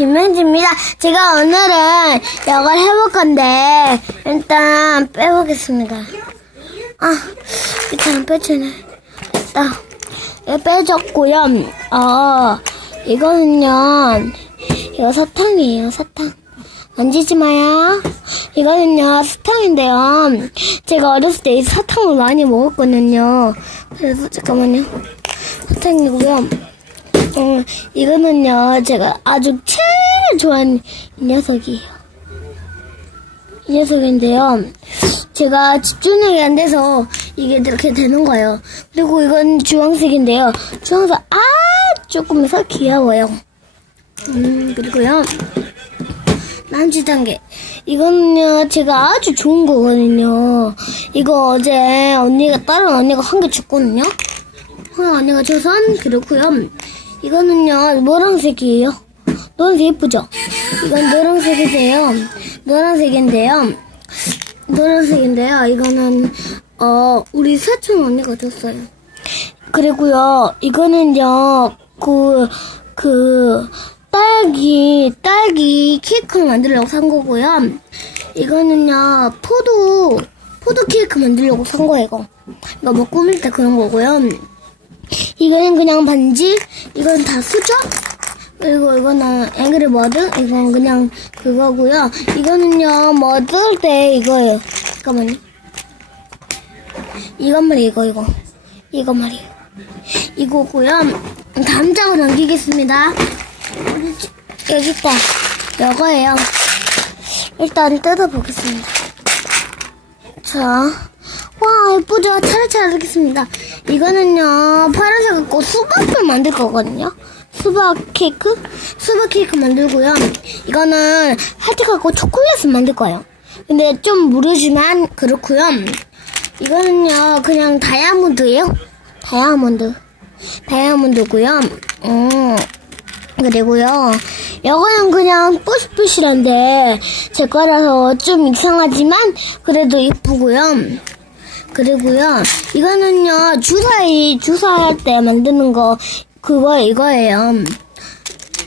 김현지입니다. 제가 오늘은 이걸 해볼 건데, 일단 빼보겠습니다. 아, 안 빼지네. 일단, 이거 빼졌고요. 어, 이거는요, 이거 사탕이에요, 사탕. 만지지 마요. 이거는요, 사탕인데요. 제가 어렸을 때 이 사탕을 많이 먹었거든요. 그래서, 잠깐만요. 사탕이고요. 어, 이거는요, 제가 아주 제일 좋아하는 이 녀석이에요. 이 녀석인데요. 제가 집중력이 안 돼서 이게 이렇게 되는 거예요. 그리고 이건 주황색인데요. 주황색 아 조금해서 귀여워요. 음, 그리고요. 남지 단계. 이거는요, 제가 아주 좋은 거거든요. 이거 어제 언니가, 다른 언니가 한 개 줬거든요. 하나 언니가 줘선 그렇고요. 이거는요 노란색이에요. 노란색 예쁘죠? 이건 노란색이세요. 노란색인데요. 노란색인데요. 이거는 어 우리 사촌 언니가 줬어요. 그리고요 이거는요 그그 딸기 딸기 케이크 만들려고 산 거고요. 이거는요 포도 포도 케이크 만들려고 산 거예요. 이거 이거 뭐 꾸밀 때 그런 거고요. 이거는 그냥 반지, 이건 다 수저, 그리고 이거는 앵그리 머드, 이건 그냥 그거고요. 이거는요, 뭐 뜯을 때 이거예요. 잠깐만요. 이건 말이에요, 이거, 이거. 이거 말이에요. 이거고요. 다음 장을 넘기겠습니다. 여기 있다. 이거예요. 일단 뜯어보겠습니다. 자, 와 예쁘죠? 차례차례 하겠습니다. 이거는요 파란색 갖고 수박을 만들 거거든요. 수박 케이크, 수박 케이크 만들고요. 이거는 하트 갖고 초콜릿을 만들 거예요. 근데 좀 무르지만 그렇고요. 이거는요 그냥 다이아몬드예요. 다이아몬드, 다이아몬드고요. 음. 그리고요, 이거는 그냥 뽀시뽀시한데, 제 거라서 좀 이상하지만, 그래도 이쁘고요. 그리고요, 이거는요, 주사위, 주사할 때 만드는 거, 그거 이거예요.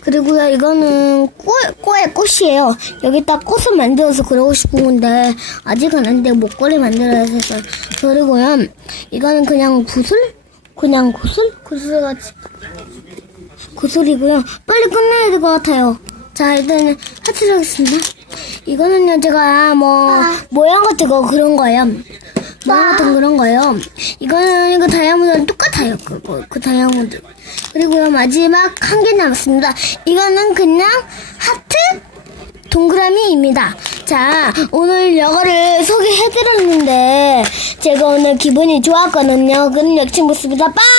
그리고요, 이거는 꽃, 꽃의 꽃이에요. 여기다 꽃을 만들어서 그러고 싶은 건데, 아직은 안 돼. 목걸이 만들어야 해서. 그리고요, 이거는 그냥 구슬? 그냥 구슬? 구슬같이. 구슬이고요. 빨리 끝내야 될 것 같아요. 자, 일단은 하트를 하겠습니다. 이거는요, 제가 뭐, 모양 같은 거 그런 거예요. 모양 같은 그런 거예요. 이거는 이거 다이아몬드랑 똑같아요. 그거, 그 다이아몬드. 그리고요, 마지막 한 개 남았습니다. 이거는 그냥 하트 동그라미입니다. 자, 오늘 이거를 소개해드렸는데, 제가 오늘 기분이 좋았거든요. 그럼 역시 못습니다. 빠이!